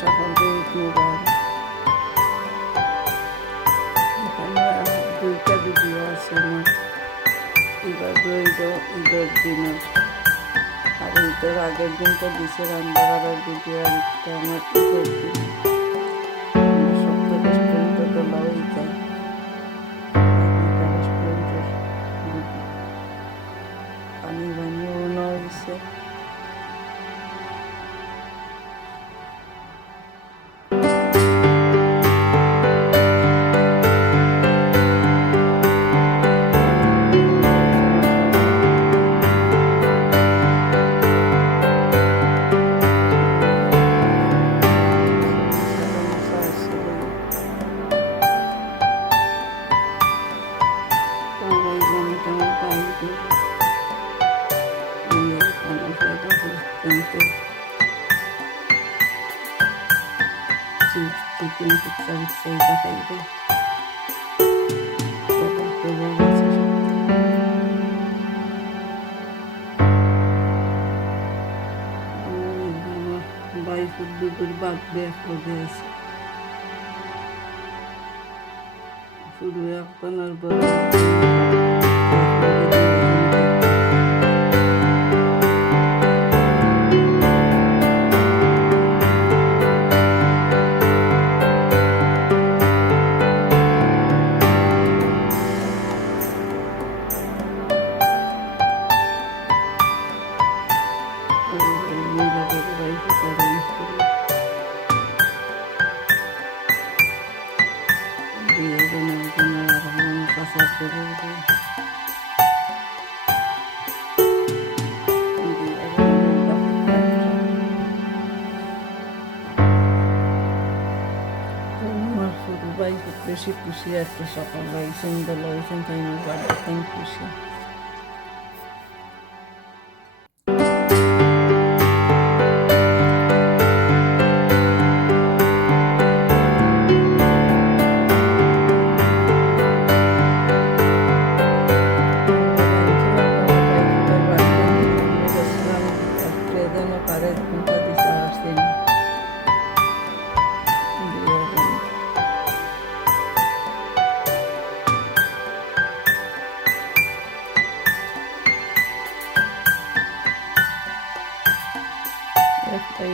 সকলকে ঈদ মুবারক। এখানে দুইটা ভিডিও আছে আমার। এবার রইল ঈদের দিনের, আর ঈদের আগের দিন তো দিছে রান্না বাড়ার ভিডিও, আর একটা আমার ঈদের দিন। আমরা সপ্ত রেস্টুরেন্টে তোলা হয়ে যায়, রেস্টুরেন্টের ভিডিও পানি বানিয়ে নেওয়া হয়েছে। চিকেন পিৎজা পিৎজা এটা খাইবে। বাইফুট দুপুর বাগবে এক লগে আছে শুরু এখন আর বড় বেশি খুশি আর কি। সকাল হয়েছেন বেলা হয়েছেন তাই আমার খুশি।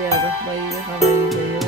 Ya roh bayi kalau ibu ya.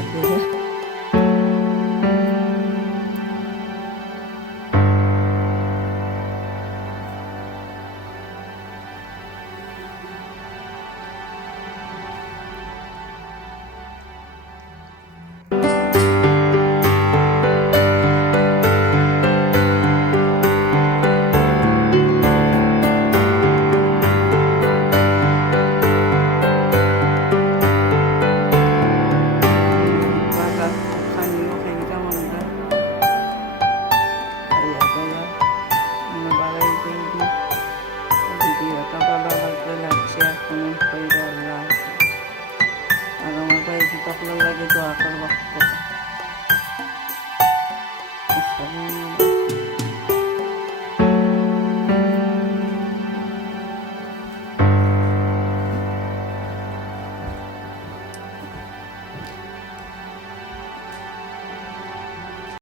Lagi doa kalau waktu